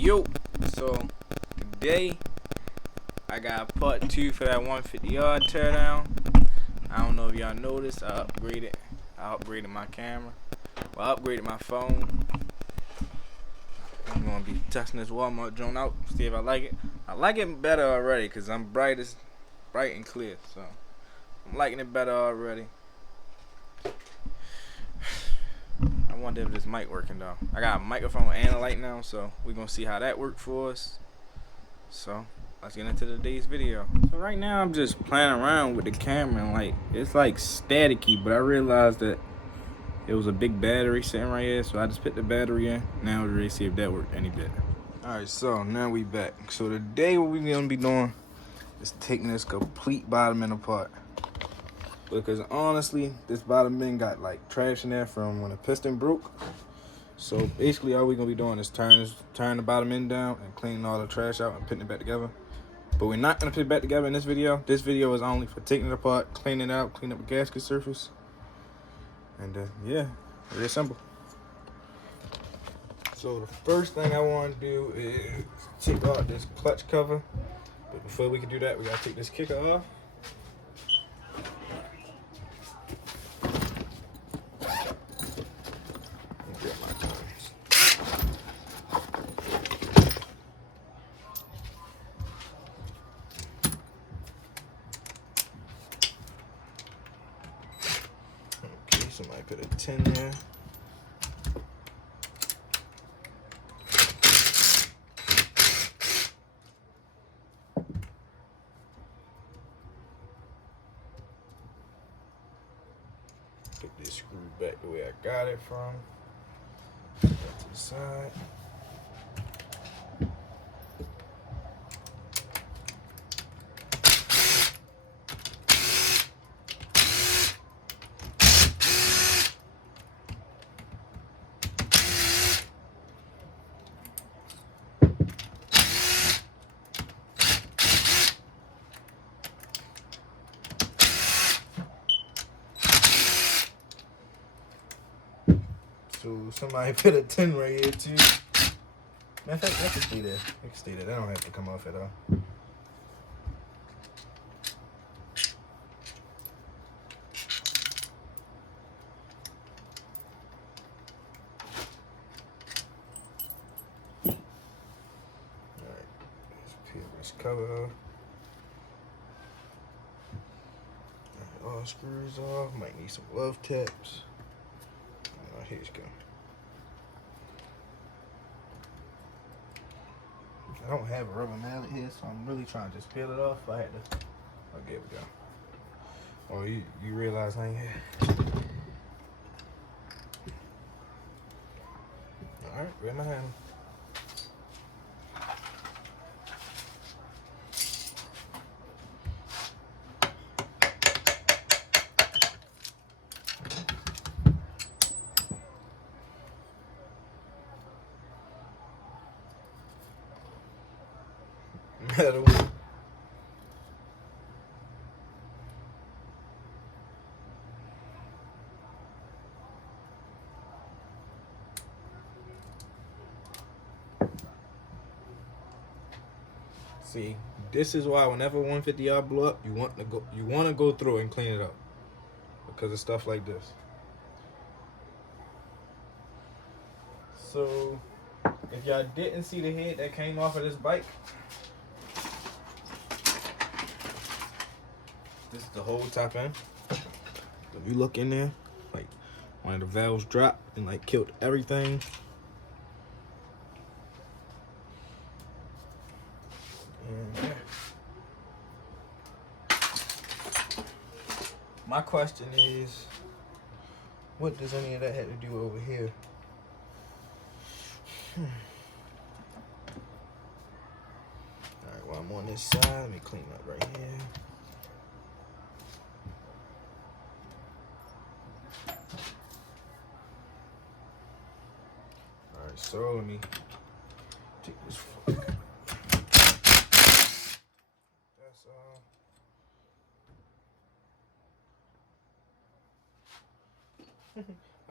Yo, so today I got part 2 for that 150 yard teardown. I don't know if y'all noticed, I upgraded my camera. Well, I upgraded my phone. I'm gonna be testing this Walmart drone out, see if I like it. I like it better already because I'm bright and clear, so I'm liking it better already. I wonder if this mic working though. I got a microphone and a light now, so we're gonna see how that worked for us. So let's get into today's video. So right now I'm just playing around with the camera and it's like staticky, but I realized that it was a big battery sitting right here, so I just put the battery in. Now we're ready to see if that worked any better. Alright, so now we back. So today what we're gonna be doing is taking this complete bottom end apart. Because honestly, this bottom end got like trash in there from when the piston broke. So basically all we're gonna be doing is turn the bottom end down and cleaning all the trash out and putting it back together. But we're not gonna put it back together in this video. This video is only for taking it apart, cleaning it out, cleaning up the gasket surface. And yeah, very simple. So the first thing I want to do is take out this clutch cover. But before we can do that, we gotta take this kicker off. Somebody put a 10 there. Put this screw back the way I got it from. Put that to the side. So somebody put a 10 right here too. Matter of fact, that can stay there. It can stay there. That don't have to come off at all. Alright, let's peel this cover off. All screws off. Might need some love taps. Here you go. I don't have a rubber mallet here, so I'm really trying to just peel it off. I had to. Okay, we go. Oh, you realize I ain't here. All right, grab my hand. Metal. See, this is why whenever 150 yard blow up, you want to go through and clean it up because of stuff like this. So, if y'all didn't see the head that came off of this bike, this is the whole top end. If you look in there, like one of the valves dropped and like killed everything. And yeah. My question is, what does any of that have to do over here? Alright, while I'm on this side, let me clean up right here. Alright, so let me take this fork. That's all.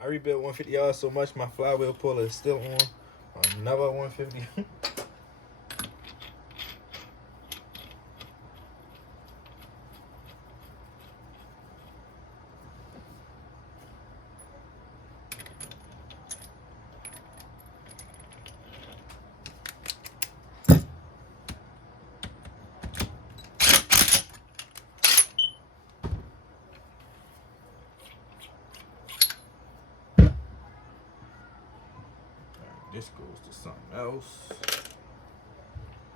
I rebuilt 150 yards so much my flywheel puller is still on another 150. This goes to something else.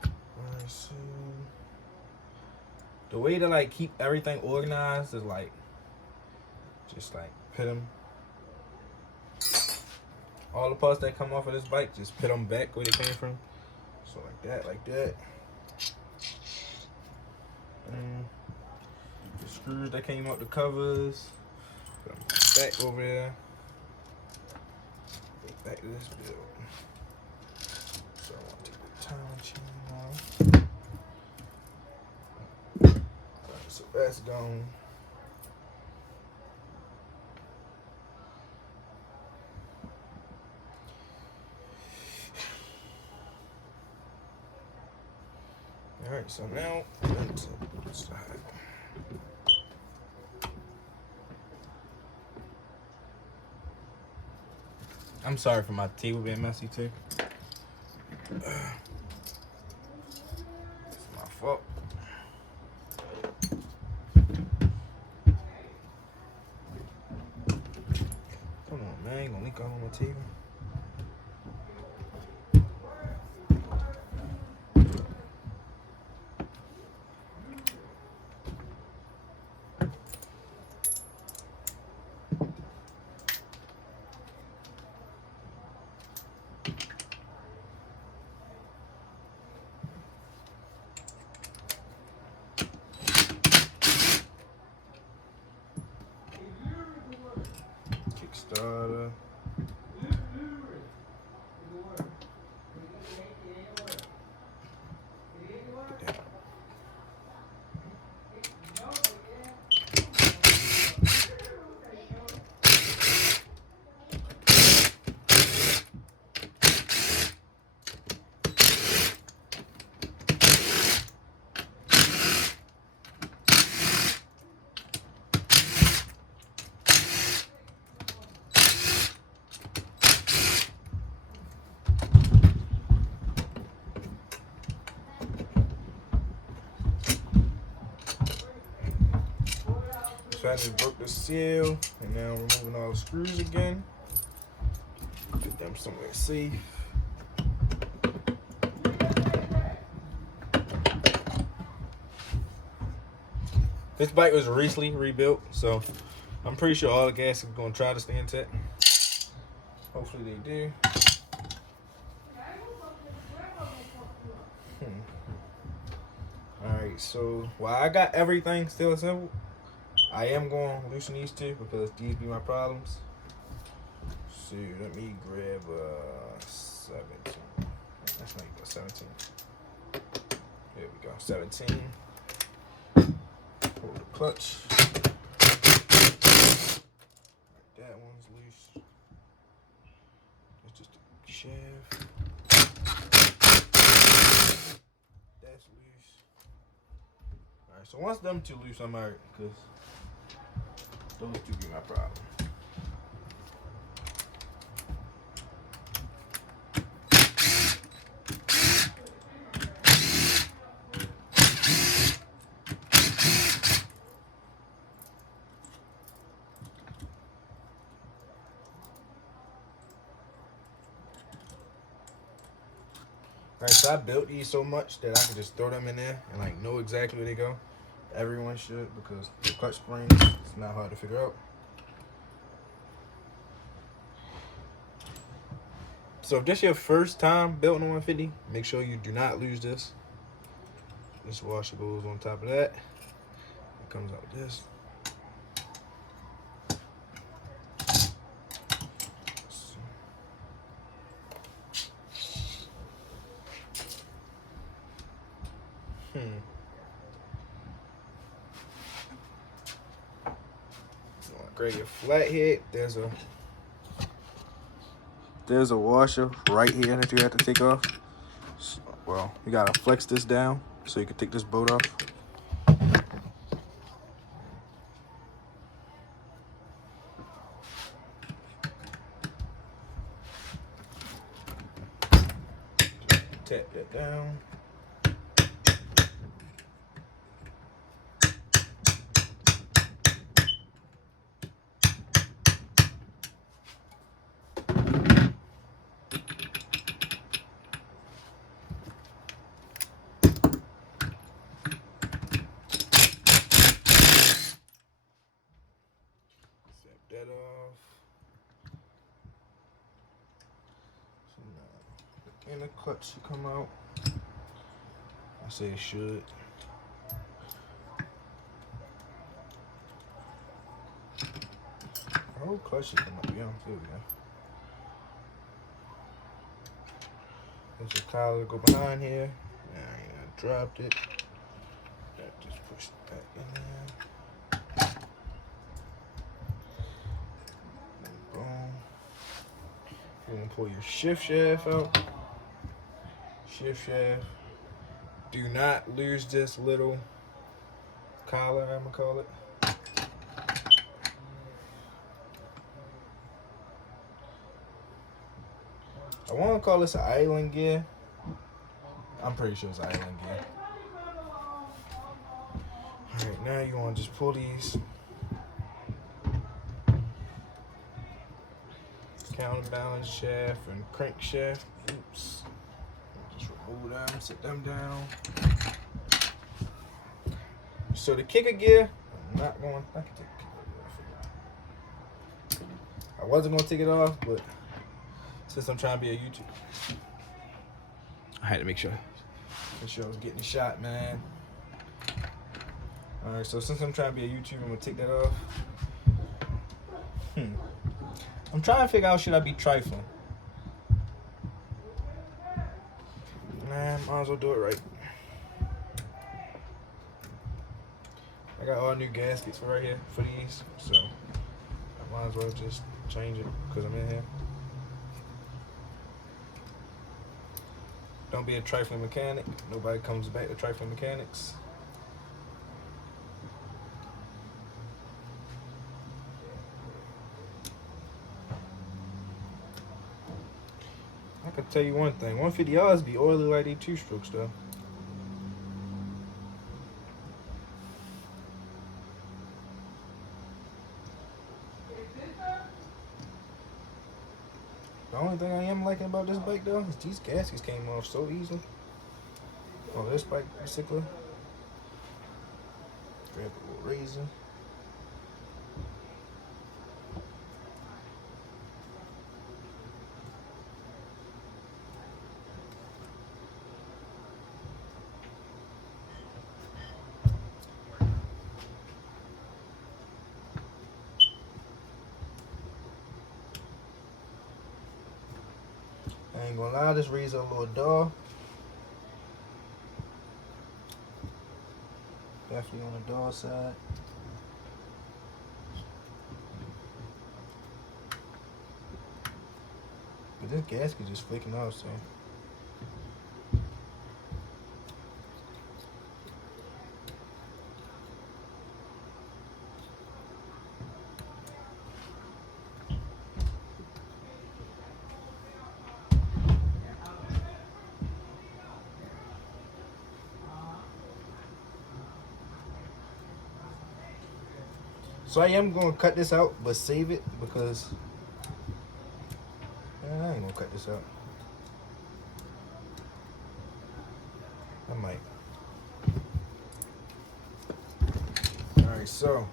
Alright, so the way to like keep everything organized is like just like put them, all the parts that come off of this bike, just put them back where they came from. So like that, like that. And the screws that came out the covers, put them back over there. Go back to this build. So I want to take the time chain out. Alright, so that's gone. Alright, so now let's side. I'm sorry for my table being messy too. It's my fault. Come on, man, ain't gonna leak all on my table. Kickstarter. So I just broke the seal, and now I'm removing all the screws again. Get them somewhere safe. This bike was recently rebuilt, so I'm pretty sure all the gaskets are gonna try to stay intact. Hopefully they do. Alright, so while I got everything still assembled, I am going to loosen these two because these be my problems. So let me grab 17. That's not even 17. There we go, 17. Hold the clutch. That one's loose. It's just a shaft. That's loose. Alright, so once them two loose, I'm alright, because those two be my problem. Alright, so I built these so much that I can just throw them in there and like know exactly where they go. Everyone should, because the clutch springs, it's not hard to figure out. So if this is your first time building a 150, make sure you do not lose this. This washer goes on top of that. It comes out with this. Grab your flathead. There's a washer right here that you have to take off. So, well, you gotta flex this down so you can take this bolt off. Tap that down. clutch should come out. I say it should. Oh, clutch should come out. Yeah, there we go. There's your collar go behind here. I dropped it. Just push it back in there. Boom. You're gonna pull your shift shaft out. Shift shaft. Do not lose this little collar, I'm gonna call it. I want to call this an island gear. I'm pretty sure it's an island gear. Alright, now you want to just pull these counterbalance shaft and crankshaft. Oops. Just remove them, sit them down. So the kicker gear, I'm not going, I can take the kicker gear off. I wasn't going to take it off, but since I'm trying to be a YouTuber, I had to make sure I was getting the shot, man. Alright, so since I'm trying to be a YouTuber, I'm going to take that off. I'm trying to figure out, should I be trifling? Nah, might as well do it right. I got all new gaskets for right here for these, so I might as well just change it because I'm in here. Don't be a trifling mechanic. Nobody comes back to trifling mechanics. I can tell you one thing. 150Rs be oily like they 2-strokes though. The only thing I am liking about this bike though is these gaskets came off so easily. On this bike particularly. Grab a little razor. I ain't gonna lie, this razor a little dull. Definitely on the dull side. But this gasket just flicking off, so. So I am gonna cut this out, but save it because I ain't gonna cut this out. I might. Alright, so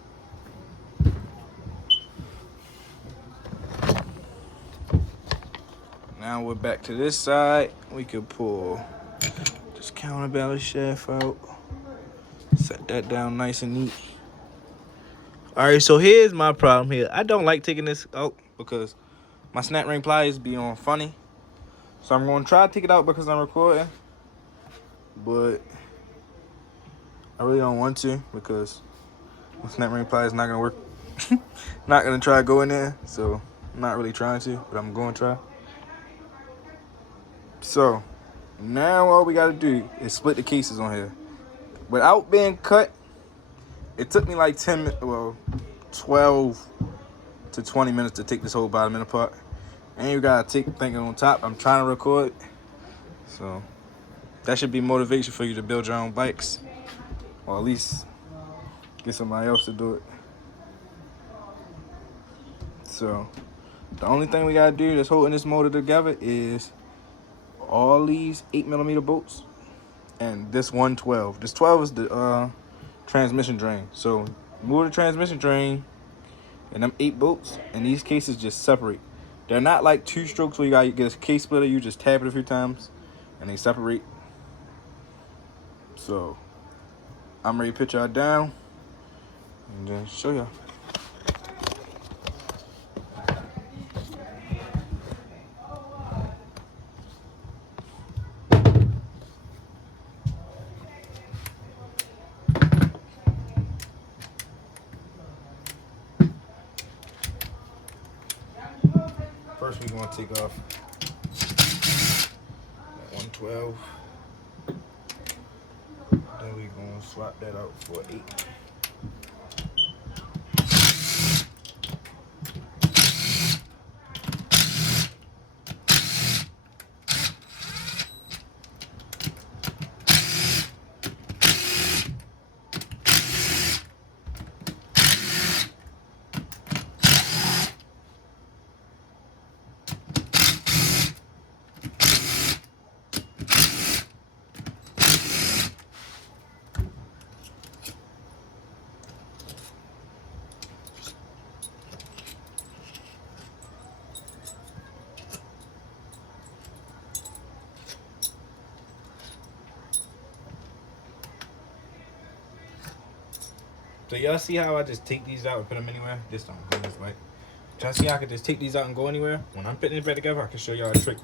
now we're back to this side. We could pull this counterbalance shaft out. Set that down nice and neat. Alright, so here's my problem here. I don't like taking this out because my snap ring pliers be on funny. So I'm going to try to take it out because I'm recording. But I really don't want to because my snap ring pliers is not going to work. Not going to try to go in there. So I'm not really trying to, but I'm going to try. So now all we got to do is split the cases on here. Without being cut, it took me like 12 to 20 minutes to take this whole bottom end apart. And you gotta take thinking on top. I'm trying to record. So that should be motivation for you to build your own bikes. Or at least get somebody else to do it. So the only thing we gotta do that's holding this motor together is all these 8mm bolts and this 112. This 12 is the transmission drain. So move the transmission drain and them 8 bolts, and these cases just separate. They're not like 2-strokes where you gotta get a case splitter, you just tap it a few times. and they separate. So I'm ready to put y'all down and then show y'all. First, we're gonna take off that 112. Then we're gonna swap that out for 8. So y'all see how I just take these out and put them anywhere? This don't go this way. Y'all see how I can just take these out and go anywhere? When I'm putting it back together, I can show y'all a trick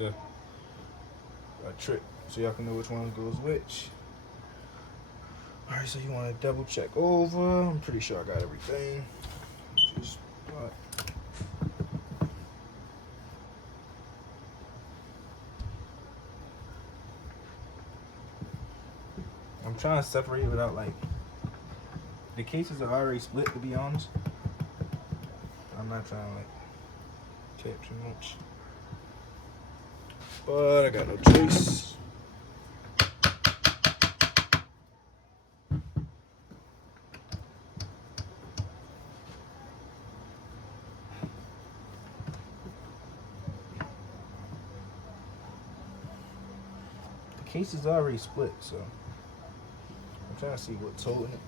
so y'all can know which one goes which. Alright, so you want to double check over. I'm pretty sure I got everything. I'm trying to separate it without like, the cases are already split, to be honest. I'm not trying to like tape too much, but I got no choice. The case is already split, so I'm trying to see what's holding it.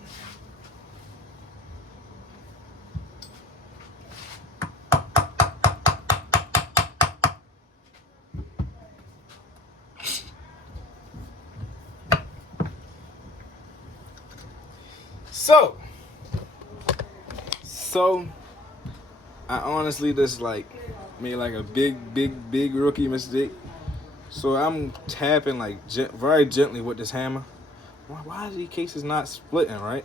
So I honestly just like made like a big rookie mistake. So I'm tapping like very gently with this hammer. Why are these cases not splitting, right?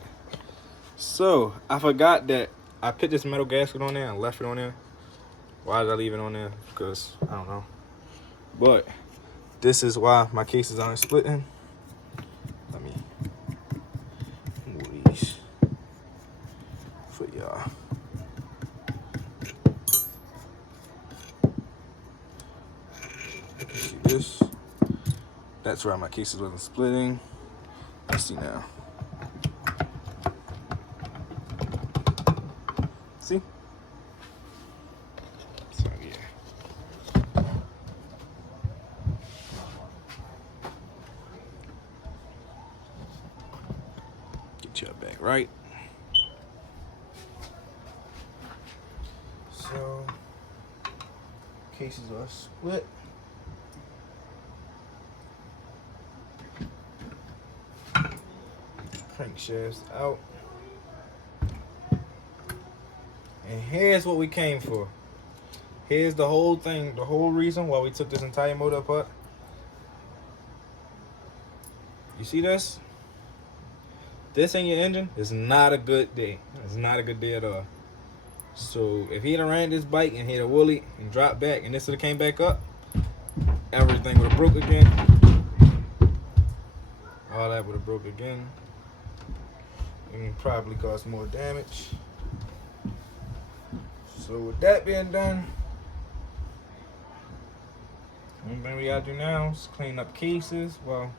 So I forgot that I put this metal gasket on there and left it on there. Why did I leave it on there? Because I don't know. But this is why my cases aren't splitting. Let me move these for y'all. See this? That's why my cases wasn't splitting. Let's see now. See? So yeah. Get your back right. So cases are split. Crankshafts out. And here's what we came for. Here's the whole thing, the whole reason why we took this entire motor apart. You see this? This in your engine is not a good day. It's not a good day at all. So if he'd have ran this bike and hit a wheelie and dropped back and this would have came back up, everything would have broke again. All that would have broke again. And probably caused more damage. So with that being done, one thing we gotta do now is clean up cases. Well,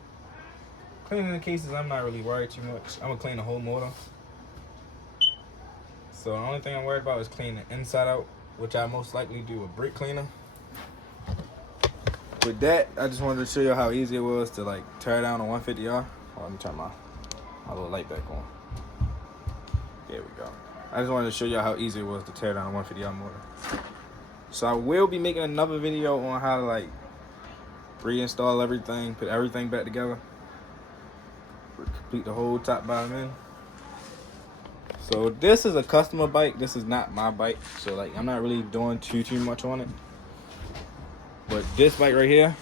cleaning the cases, I'm not really worried too much. I'm gonna clean the whole motor. So the only thing I'm worried about is cleaning the inside out, which I most likely do with brake cleaner. With that, I just wanted to show you how easy it was to like tear down a 150R. Oh, let me turn my little light back on. There we go. I just wanted to show you how easy it was to tear down a 150R motor. So I will be making another video on how to like reinstall everything, put everything back together, complete the whole top bottom end. So this is a customer bike. This is not my bike, so like I'm not really doing too much on it. But this bike right here,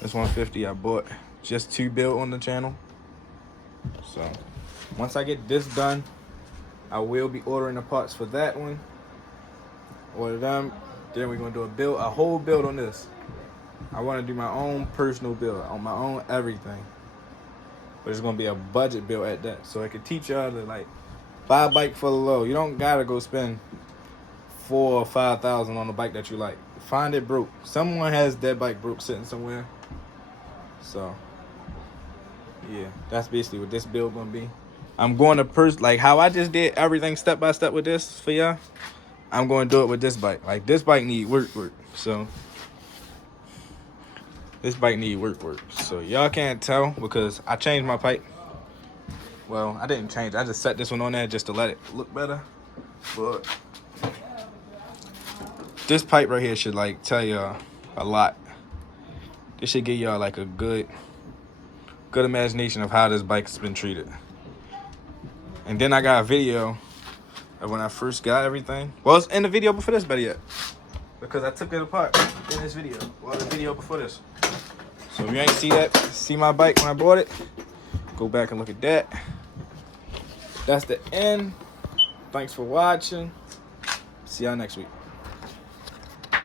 this 150 I bought just to build on the channel. So once I get this done, I will be ordering the parts for that one. Order them. Then we're gonna do a whole build on this. I want to do my own personal build on my own everything, but it's gonna be a budget build at that, so I can teach y'all to like buy a bike for the low. You don't gotta go spend $4,000 or $5,000 on a bike that you like. Find it broke. Someone has that bike broke sitting somewhere. So yeah, that's basically what this build gonna be. I'm going to like how I just did everything step by step with this for y'all. I'm going to do it with this bike. Like this bike need work. So this bike need work. So y'all can't tell because I changed my pipe. Well, I didn't change. I just set this one on there just to let it look better. But this pipe right here should like tell y'all a lot. This should give y'all like a good imagination of how this bike's been treated. And then I got a video of when I first got everything. Well, it's in the video before this, better yet, because I took it apart in this video. Well, the video before this. So if you ain't see my bike when I bought it, go back and look at that. That's the end. Thanks for watching. See y'all next week.